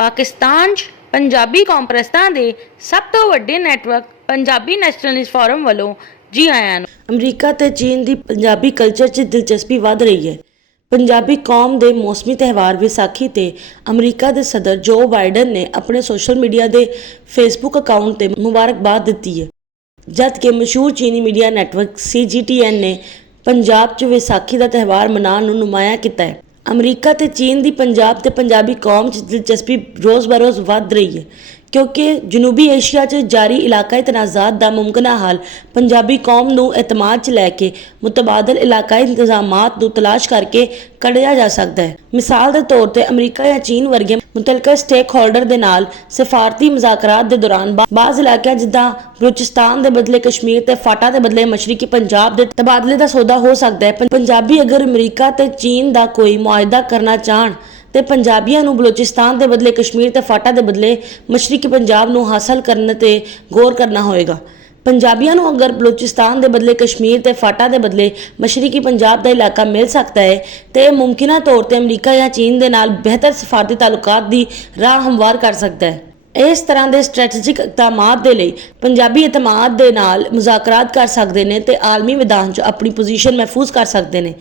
ਪਾਕਿਸਤਾਨ 'ਚ ਪੰਜਾਬੀ ਕਾਨਫਰੰਸਾਂ ਦੇ ਸਭ ਤੋਂ ਵੱਡੇ ਨੈਟਵਰਕ ਪੰਜਾਬੀ ਨੈਸ਼ਨਲਿਸਟ ਫੋਰਮ ਵੱਲੋਂ ਜੀ ਆਇਆਂ ਨੂੰ। ਅਮਰੀਕਾ ਤੇ ਚੀਨ ਦੀ ਪੰਜਾਬੀ ਕਲਚਰ 'ਚ ਦਿਲਚਸਪੀ ਵੱਧ ਰਹੀ ਹੈ। ਪੰਜਾਬੀ ਕੌਮ ਦੇ ਮੌਸਮੀ ਤਿਉਹਾਰ ਵਿਸਾਖੀ ਤੇ ਅਮਰੀਕਾ ਦੇ ਸਦਰ ਜੋ ਬਾਈਡਨ ਨੇ ਆਪਣੇ ਸੋਸ਼ਲ ਮੀਡੀਆ ਦੇ ਫੇਸਬੁੱਕ ਅਕਾਊਂਟ ਤੇ ਮੁਬਾਰਕਬਾਦ ਦਿੱਤੀ ਹੈ, ਜਦ ਕਿ ਮਸ਼ਹੂਰ ਚੀਨੀ ਮੀਡੀਆ ਨੈਟਵਰਕ CGTN ਨੇ ਪੰਜਾਬ 'ਚ ਵਿਸਾਖੀ ਦਾ ਤਿਉਹਾਰ ਮਨਾਉਣ ਨੂੰ ਨੁਮਾਇਆ ਕੀਤਾ ਹੈ। ਅਮਰੀਕਾ ਤੇ ਚੀਨ ਦੀ ਪੰਜਾਬ ਤੇ ਪੰਜਾਬੀ ਕੌਮ 'ਚ ਦਿਲਚਸਪੀ ਰੋਜ਼-ਬਰੋਜ਼ ਵੱਧ ਰਹੀ ਹੈ, ਕਿਉਂਕਿ ਜਨੂਬੀ ਏਸ਼ੀਆ 'ਚ ਜਾਰੀ ਇਲਾਕਾਈ ਤਨਾਜ਼ਾਤ ਦਾ ਮੁਮਕਿਨਾ ਹੱਲ ਪੰਜਾਬੀ ਕੌਮ ਨੂੰ ਇਤਮਾਦ 'ਚ ਲੈ ਕੇ ਮੁਤਬਾਦਲ ਇਲਾਕਾਈ ਇੰਤਜ਼ਾਮਾਤ ਨੂੰ ਤਲਾਸ਼ ਕਰਕੇ ਕੱਢਿਆ ਜਾ ਸਕਦਾ ਹੈ। ਮਿਸਾਲ ਦੇ ਤੌਰ ਤੇ ਅਮਰੀਕਾ ਜਾਂ ਚੀਨ ਵਰਗੇ ਮੁਤਲਕਾ ਸਟੇਕ ਹੋਲਡਰ ਦੇ ਨਾਲ ਸਿਫਾਰਤੀ ਮੁਜ਼ਾਕਰਾਤ ਦੇ ਦੌਰਾਨ ਬਾਜ਼ ਇਲਾਕਿਆਂ ਜਿੱਦਾਂ ਬਲੂਚਿਸਤਾਨ ਦੇ ਬਦਲੇ ਕਸ਼ਮੀਰ ਤੇ ਫਾਟਾ ਦੇ ਬਦਲੇ ਮਸ਼ਰਕੀ ਪੰਜਾਬ ਦੇ ਤਬਾਦਲੇ ਦਾ ਸੌਦਾ ਹੋ ਸਕਦਾ ਹੈ। ਪੰਜਾਬੀ ਅਗਰ ਅਮਰੀਕਾ ਤੇ ਚੀਨ ਦਾ ਕੋਈ ਮੁਆਹਦਾ ਕਰਨਾ ਚਾਹਣ ਤੇ ਪੰਜਾਬੀਆਂ ਨੂੰ ਬਲੋਚਿਸਤਾਨ ਦੇ ਬਦਲੇ ਕਸ਼ਮੀਰ ਤੇ ਫਾਟਾ ਦੇ ਬਦਲੇ ਮਸ਼ਰਕੀ ਪੰਜਾਬ ਨੂੰ ਹਾਸਲ ਕਰਨ ਤੇ ਗੌਰ ਕਰਨਾ ਹੋਏਗਾ। ਪੰਜਾਬੀਆਂ ਨੂੰ ਅਗਰ ਬਲੋਚਿਸਤਾਨ ਦੇ ਬਦਲੇ ਕਸ਼ਮੀਰ ਤੇ ਫਾਟਾ ਦੇ ਬਦਲੇ ਮਸ਼ਰਕੀ ਪੰਜਾਬ ਦਾ ਇਲਾਕਾ ਮਿਲ ਸਕਦਾ ਹੈ ਤੇ ਇਹ ਮੁਮਕਿਨਾ ਤੌਰ ਤੇ ਅਮਰੀਕਾ ਜਾਂ ਚੀਨ ਦੇ ਨਾਲ ਬਿਹਤਰ ਸਫਾਰਤੀ ਤਾਲੁਕਾਤ ਦੀ ਰਾਹ ਹਮਵਾਰ ਕਰ ਸਕਦਾ ਹੈ। ਇਸ ਤਰ੍ਹਾਂ ਦੇ ਸਟ੍ਰੈਟੇਜਿਕ ਇਕਦਾਮਾਤ ਦੇ ਲਈ ਪੰਜਾਬੀ ਇਤਮਾਦ ਦੇ ਨਾਲ ਮੁਜ਼ਾਕਰਾਤ ਕਰ ਸਕਦੇ ਨੇ ਤੇ ਆਲਮੀ ਮੈਦਾਨ 'ਚ ਆਪਣੀ ਪੋਜੀਸ਼ਨ ਮਹਿਫੂਜ਼ ਕਰ ਸਕਦੇ ਨੇ।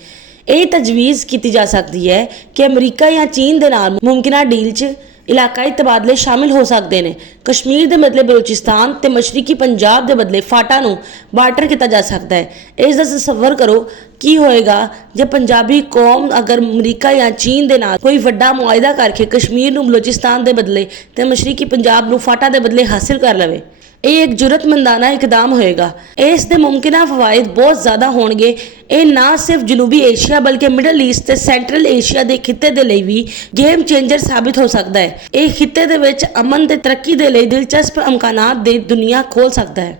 ਇਹ ਤਜਵੀਜ਼ ਕੀਤੀ ਜਾ ਸਕਦੀ ਹੈ ਕਿ ਅਮਰੀਕਾ ਜਾਂ ਚੀਨ ਦੇ ਨਾਲ ਮੁਮਕਿਨਾ ਡੀਲ 'ਚ ਇਲਾਕਾਈ ਤਬਾਦਲੇ ਸ਼ਾਮਿਲ ਹੋ ਸਕਦੇ ਨੇ। ਕਸ਼ਮੀਰ ਦੇ ਬਦਲੇ ਬਲੂਚਿਸਤਾਨ ਤੇ ਮਸ਼ਰਕੀ ਪੰਜਾਬ ਦੇ ਬਦਲੇ ਫਾਟਾ ਨੂੰ ਬਾਰਟਰ ਕੀਤਾ ਜਾ ਸਕਦਾ ਹੈ। ਇਸ ਦਾ ਤਸੱਵਰ ਕਰੋ ਕੀ ਹੋਏਗਾ ਜੇ ਪੰਜਾਬੀ ਕੌਮ ਅਗਰ ਅਮਰੀਕਾ ਜਾਂ ਚੀਨ ਦੇ ਨਾਲ ਕੋਈ ਵੱਡਾ ਮੁਆਹਦਾ ਕਰਕੇ ਕਸ਼ਮੀਰ ਨੂੰ ਬਲੂਚਿਸਤਾਨ ਦੇ ਬਦਲੇ ਤੇ ਮਸ਼ਰਕੀ ਪੰਜਾਬ ਨੂੰ ਫਾਟਾ ਦੇ ਬਦਲੇ ਹਾਸਿਲ ਕਰ ਲਵੇ। ਇਹ ਇੱਕ ਜੁਰਤਮੰਦਾਨਾ ਇਕਦਾਮ ਹੋਏਗਾ। ਇਸ ਦੇ ਮੁਮਕਿਨਾ ਫਵਾਇਦ ਬਹੁਤ ਜ਼ਿਆਦਾ ਹੋਣਗੇ। ਇਹ ਨਾ ਸਿਰਫ ਜਨੂਬੀ ਏਸ਼ੀਆ ਬਲਕਿ ਮਿਡਲ ਈਸਟ ਤੇ ਸੈਂਟਰਲ ਏਸ਼ੀਆ ਦੇ ਖਿੱਤੇ ਦੇ ਲਈ ਵੀ ਗੇਮ ਚੇਂਜਰ ਸਾਬਿਤ ਹੋ ਸਕਦਾ ਹੈ। ਇਹ ਖਿੱਤੇ ਦੇ ਵਿੱਚ ਅਮਨ ਤੇ ਤਰੱਕੀ ਦੇ ਲਈ ਦਿਲਚਸਪ ਇਮਕਾਨਾਤ ਦੀ ਦੁਨੀਆ ਖੋਲ ਸਕਦਾ ਹੈ।